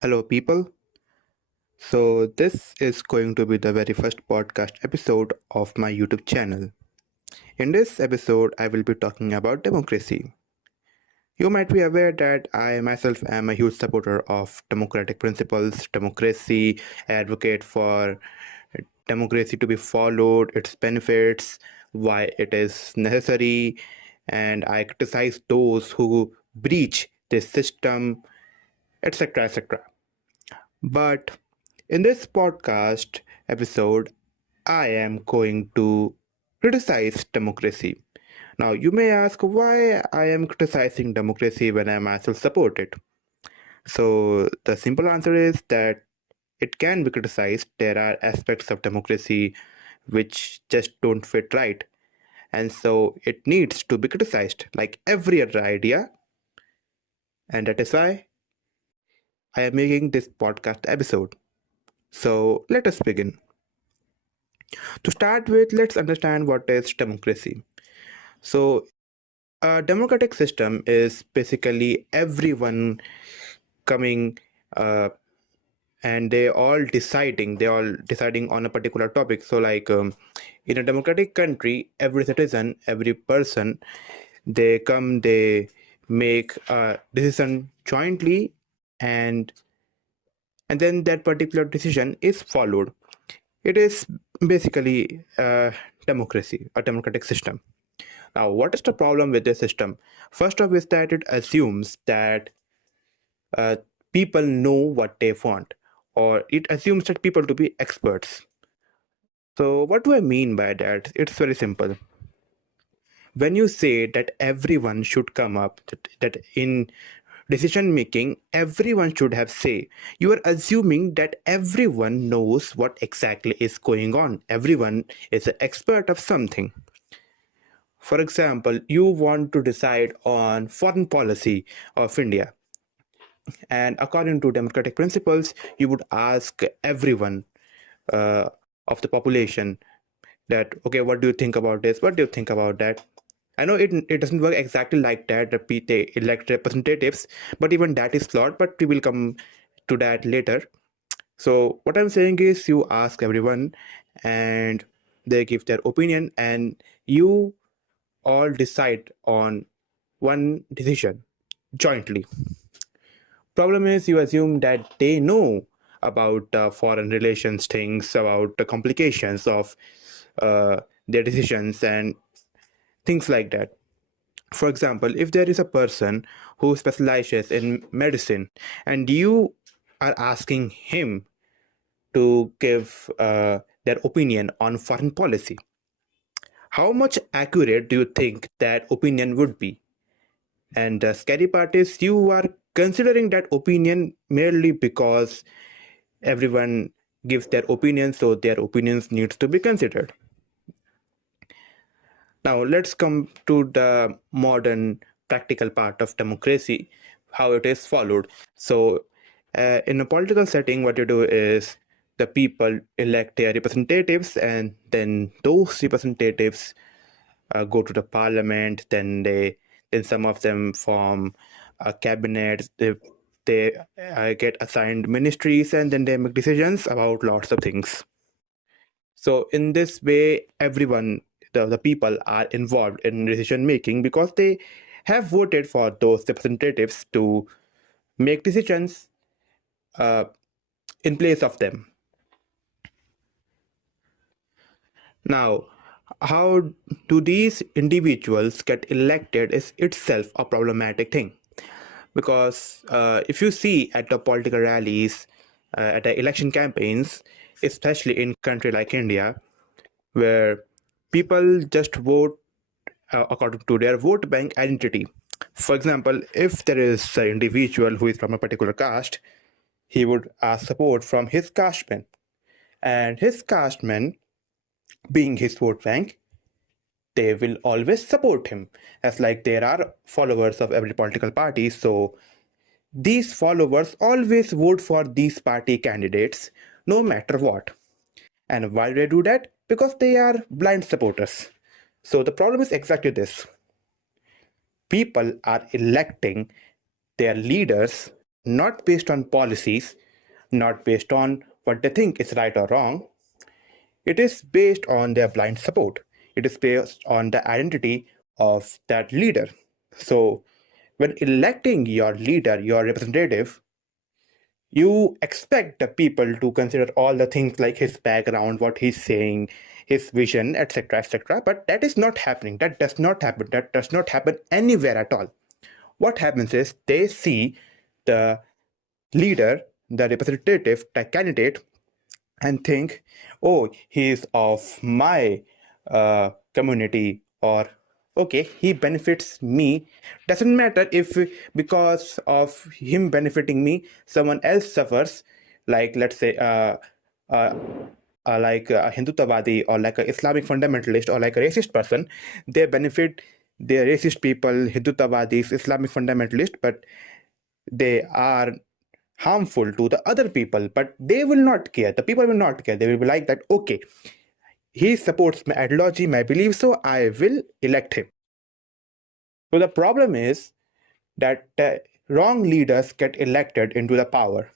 Hello, people. So, this is going to be the very first podcast episode of my YouTube channel. In this episode, I will be talking about democracy. You might be aware that I myself am a huge supporter of democratic principles, democracy, I advocate for democracy to be followed, its benefits, why it is necessary, and I criticize those who breach this system, etc. etc. But in this podcast episode, I am going to criticize democracy. Now, you may ask why I am criticizing democracy when I myself support it. So, the simple answer is that it can be criticized. There are aspects of democracy which just don't fit right. And so, it needs to be criticized like every other idea. And that is why I am making this podcast episode. So, let us begin. To start with, let's understand what is democracy. So, a democratic system is basically everyone coming and they all deciding on a particular topic. So, like in a democratic country, every citizen, every person, they come, they make a decision jointly, and and then that particular decision is followed. It is basically democracy, a democratic system. Now, what is the problem with this system? First off, is that it assumes that uh, people know what they want, or it assumes that people to be experts. So, what do I mean by that? It's very simple. When you say that everyone should come up, that in decision making, everyone should have say, you are assuming that everyone knows what exactly is going on. Everyone is an expert of something. For example, you want to decide on foreign policy of India, and according to democratic principles, you would ask everyone uh, of the population that, okay, what do you think about this? What do you think about that? I know it doesn't work exactly like that. They elect representatives, but even that is flawed. But we will come to that later. So what I'm saying is, you ask everyone, and they give their opinion, and you all decide on one decision jointly. Problem is, you assume that they know about foreign relations things, about the complications of their decisions and things like that. For example, if there is a person who specializes in medicine and you are asking him to give their opinion on foreign policy, how much accurate do you think that opinion would be? And the scary part is, you are considering that opinion merely because everyone gives their opinion, so their opinions needs to be considered. Now let's come to the modern practical part of democracy, how it is followed. So in a political setting, what you do is the people elect their representatives, and then those representatives go to the parliament. Then some of them form a cabinet. They get assigned ministries, and then they make decisions about lots of things. So in this way, everyone, the people are involved in decision making because they have voted for those representatives to make decisions uh, in place of them. Now, how do these individuals get elected is itself a problematic thing, because if you see at the political rallies, at the election campaigns, especially in country like India, where people just vote according to their vote bank identity. For example, if there is an individual who is from a particular caste, he would ask support from his castemen, and his castemen, being his vote bank, they will always support him. As like there are followers of every political party, so these followers always vote for these party candidates no matter what. And why do they do that? Because they are blind supporters. So the problem is exactly this. people are electing their leaders not based on policies, not based on what they think is right or wrong. It is based on their blind support. It is based on the identity of that leader. So, when electing your leader, your representative, you expect the people to consider all the things like his background, what he's saying, his vision, etc., etc. But that is not happening. That does not happen. That does not happen anywhere at all. What happens is they see the leader, the representative, the candidate, and think, oh, he is of my community, or okay, he benefits me. Doesn't matter if because of him benefiting me, someone else suffers, like let's say uh, like a Hindutavadi or like an Islamic fundamentalist or like a racist person, they benefit the racist people, Hindutavadis, Islamic fundamentalists, but they are harmful to the other people, but they will not care. The people will not care. They will be like that, okay, he supports my ideology, my belief, so I will elect him. So the problem is that wrong leaders get elected into the power.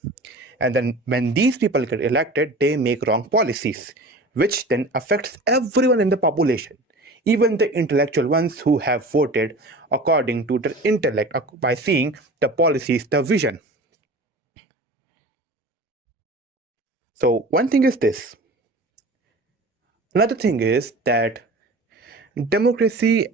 And then when these people get elected, they make wrong policies, which then affects everyone in the population, even the intellectual ones who have voted according to their intellect by seeing the policies, the vision. So one thing is this. Another thing is that democracy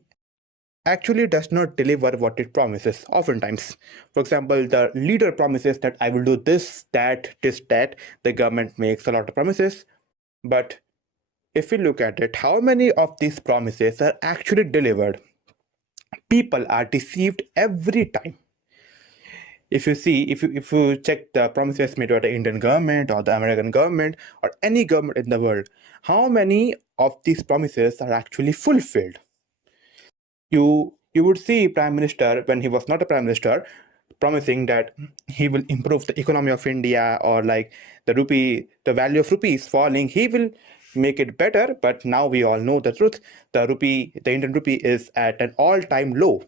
actually does not deliver what it promises oftentimes. For example, the leader promises that I will do this, that, this, that. The government makes a lot of promises. But if we look at it, how many of these promises are actually delivered? People are deceived every time. If you see, if you check the promises made by the Indian government or the American government or any government in the world, how many of these promises are actually fulfilled? You would see Prime Minister when he was not a Prime Minister promising that he will improve the economy of India, or like the rupee, the value of rupees falling, he will make it better. But now we all know the truth. The Indian rupee is at an all-time low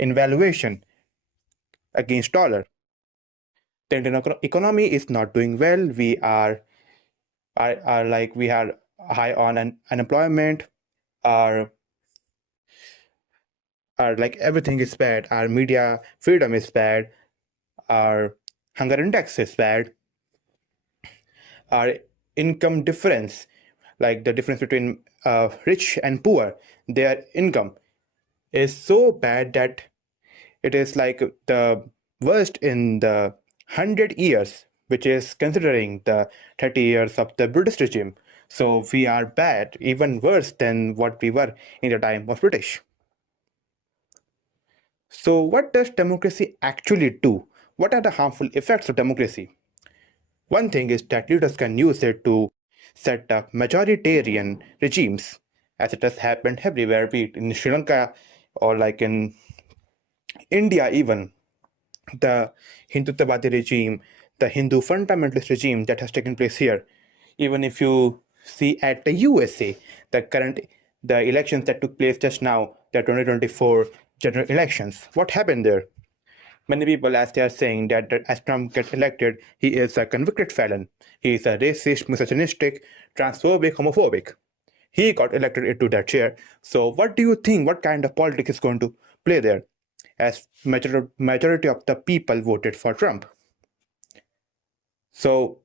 in valuation against dollar. The Indian economy is not doing well. We are like we are high on unemployment. Our like everything is bad. Our media freedom is bad. Our hunger index is bad. Our income difference, like the difference between rich and poor, their income is so bad that it is like the worst in the 100 years, which is considering the 30 years of the British regime. So we are bad, even worse than what we were in the time of British. So what does democracy actually do? What are the harmful effects of democracy? One thing is that leaders can use it to set up majoritarian regimes, as it has happened everywhere, be it in Sri Lanka or like in India even. The Hindutavadi regime, the Hindu fundamentalist regime that has taken place here. Even if you see at the USA, the elections that took place just now, the 2024 general elections, what happened there? Many people, as they are saying that as Trump gets elected, he is a convicted felon. He is a racist, misogynistic, transphobic, homophobic. He got elected into that chair. So what do you think? What kind of politics is going to play there? As majority of the people voted for Trump. So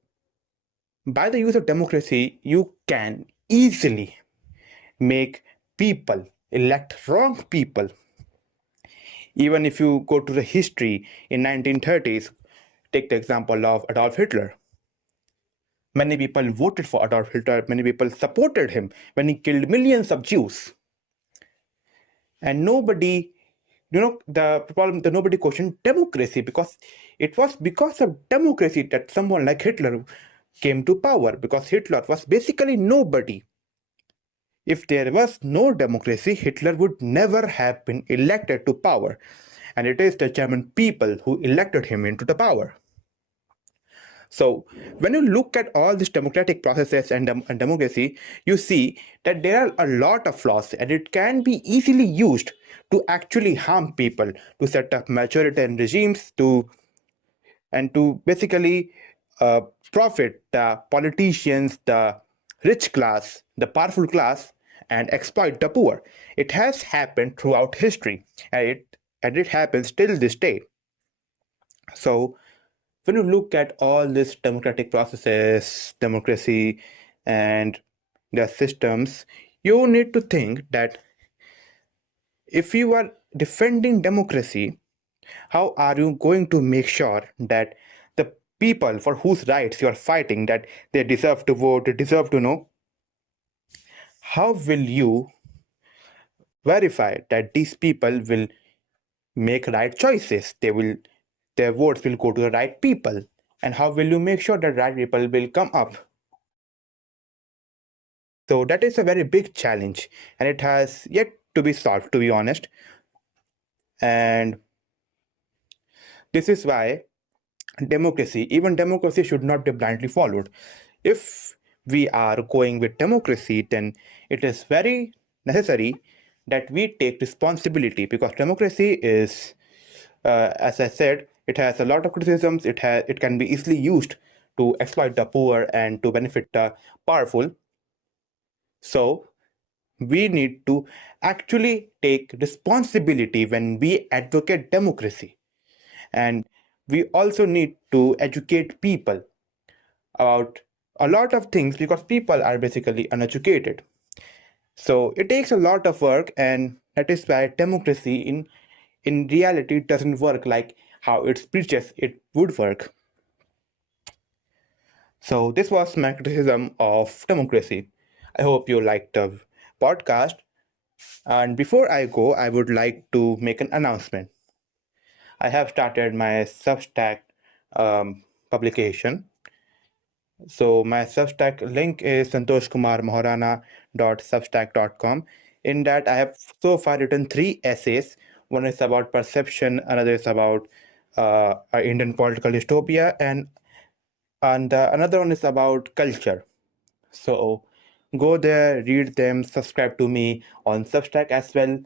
by the use of democracy, you can easily make people elect wrong people. Even if you go to the history in 1930s, take the example of Adolf Hitler. Many people voted for Adolf Hitler. Many people supported him when he killed millions of Jews. And nobody, the problem that nobody questioned democracy, because it was because of democracy that someone like Hitler came to power, because Hitler was basically nobody. If there was no democracy, Hitler would never have been elected to power. And it is the German people who elected him into the power. So when you look at all these democratic processes and democracy, you see that there are a lot of flaws and it can be easily used to actually harm people, to set up majoritarian regimes, to basically uh, profit the politicians, the rich class, the powerful class, and exploit the poor. It has happened throughout history, and it happens till this day. So when you look at all these democratic processes, democracy, and their systems, you need to think that if you are defending democracy, how are you going to make sure that the people for whose rights you are fighting, that they deserve to vote, they deserve to know, how will you verify that these people will make right choices, their votes will go to the right people, and how will you make sure that right people will come up? So that is a very big challenge, and it has yet to be solved, to be honest. And this is why even democracy should not be blindly followed. If we are going with democracy, then it is very necessary that we take responsibility, because democracy is, as I said, it has a lot of criticisms. It can be easily used to exploit the poor and to benefit the powerful. So we need to actually take responsibility when we advocate democracy. And we also need to educate people about a lot of things, because people are basically uneducated. So it takes a lot of work, and that is why democracy in reality doesn't work like how it preaches it would work. So this was my criticism of democracy. I hope you liked the podcast. And before I go, I would like to make an announcement. I have started my Substack publication. So my Substack link is santoshkumarmahorana.substack.com. In that, I have so far written three essays. One is about perception, another is about Indian political dystopia, and another one is about culture. So go there, read them, subscribe to me on Substack as well.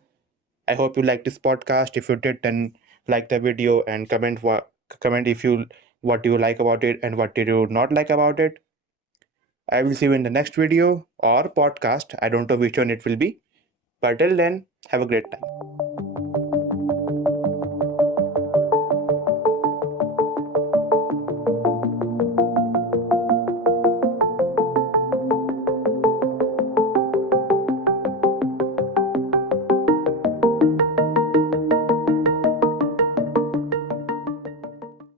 I hope you like this podcast. If you did, then like the video and comment if you what do you like about it and what did you not like about it. I will see you in the next video or podcast. I don't know which one it will be. But till then, have a great time.